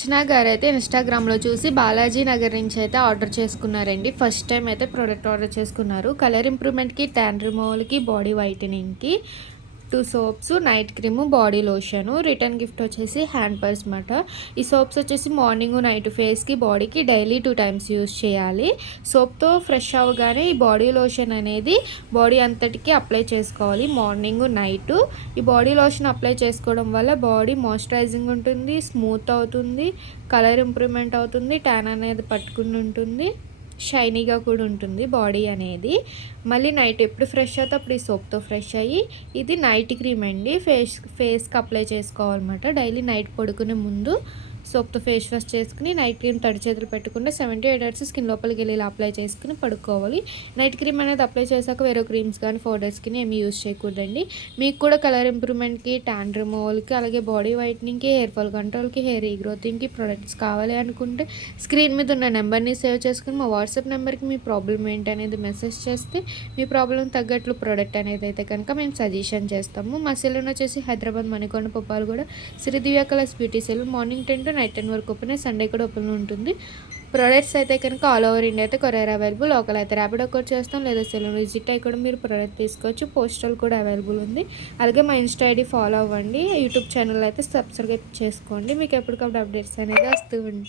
అర్చన గారైతే ఇన్‌స్టాగ్రామ్‌లో చూసి బాలాజీ నగర్ నుంచి అయితే ఆర్డర్ చేసుకున్నారండి. ఫస్ట్ టైం అయితే ప్రోడక్ట్ ఆర్డర్ చేసుకున్నారు. కలర్ ఇంప్రూవ్‌మెంట్‌కి, టాన్ రిమూవల్‌కి, బాడీ వైటనింగ్‌కి 2 soaps, night cream, body lotion. Return gift వచ్చేసి హ్యాండ్ పర్స్ మాట. ఈ సోప్స్ వచ్చేసి మార్నింగ్, నైట్ ఫేస్‌కి, బాడీకి డైలీ 2 టైమ్స్ యూజ్ చేయాలి. సోప్‌తో ఫ్రెష్ అవ్వగానే ఈ బాడీ లోషన్ అనేది బాడీ అంతటికి అప్లై చేసుకోవాలి మార్నింగ్, నైటు. ఈ బాడీ లోషన్ అప్లై చేసుకోవడం వల్ల బాడీ మాయిశ్చరైజింగ్ ఉంటుంది, స్మూత్ అవుతుంది, కలర్ ఇంప్రూవ్‌మెంట్ అవుతుంది, ట్యాన్ అనేది పట్టుకుని ఉంటుంది, షైనీగా కూడా ఉంటుంది బాడీ అనేది. మళ్ళీ నైట్ ఎప్పుడు ఫ్రెష్ అవుతే అప్పుడు ఈ సోప్తో ఫ్రెష్ అయ్యి, ఇది నైట్ క్రీమ్ అండి. ఫేస్కి అప్లై చేసుకోవాలన్నమాట. డైలీ నైట్ పడుకునే ముందు సోప్తో ఫేస్ వాష్ చేసుకుని నైట్ క్రీమ్ తడి చేతులు పెట్టకుండా 78 అవర్స్ స్కిన్ లోపలికి వెళ్ళి ఇలా అప్లై చేసుకుని పడుకోవాలి. నైట్ క్రీమ్ అనేది అప్లై చేశాక వేరే క్రీమ్స్ కానీ పౌడర్స్కి ఏమి యూజ్ చేయకూడదండి. మీకు కూడా కలర్ ఇంప్రూవ్మెంట్కి, ట్యాన్ రిమూవల్కి, అలాగే బాడీ వైట్నింగ్కి, హెయిర్ ఫాల్ కంట్రోల్కి, హెయిర్ రీగ్రోతింగ్కి ప్రొడక్ట్స్ కావాలి అనుకుంటే స్క్రీన్ మీద ఉన్న నెంబర్ని సేవ్ చేసుకుని మా వాట్సాప్ నెంబర్కి మీ ప్రాబ్లం ఏంటి అనేది మెసేజ్ చేస్తే మీ ప్రాబ్లం తగ్గట్లు ప్రోడక్ట్ అనేది అయితే కనుక మేము సజెషన్ చేస్తాము. మా సెలూన్ వచ్చేసి హైదరాబాద్ మణికొండ పుప్పాలు కూడా Shri Divya colours beauty salon. Morning 10 to night 10 వరకు ఓపెన్, సండే కూడా ఓపెన్ ఉంటుంది. ప్రొడక్ట్స్ అయితే కనుక ఆల్ ఓవర్ ఇండియా అయితే కొరియర్ అవైలబుల్. లోకల్ అయితే ర్యాపిడో కోడ్ చేస్తాం, లేదా సెలూన్ విజిట్ అయ్యి కూడా మీరు ప్రోడక్ట్ తీసుకోవచ్చు. పోస్టల్ కూడా అవైలబుల్ ఉంది. అలాగే మా ఇన్స్టా ఐడి ఫాలో అవ్వండి. యూట్యూబ్ ఛానల్ అయితే సబ్స్క్రైబ్ చేసుకోండి. మీకు ఎప్పటికప్పుడు అప్డేట్స్ అనేది వస్తూ ఉంటాయి.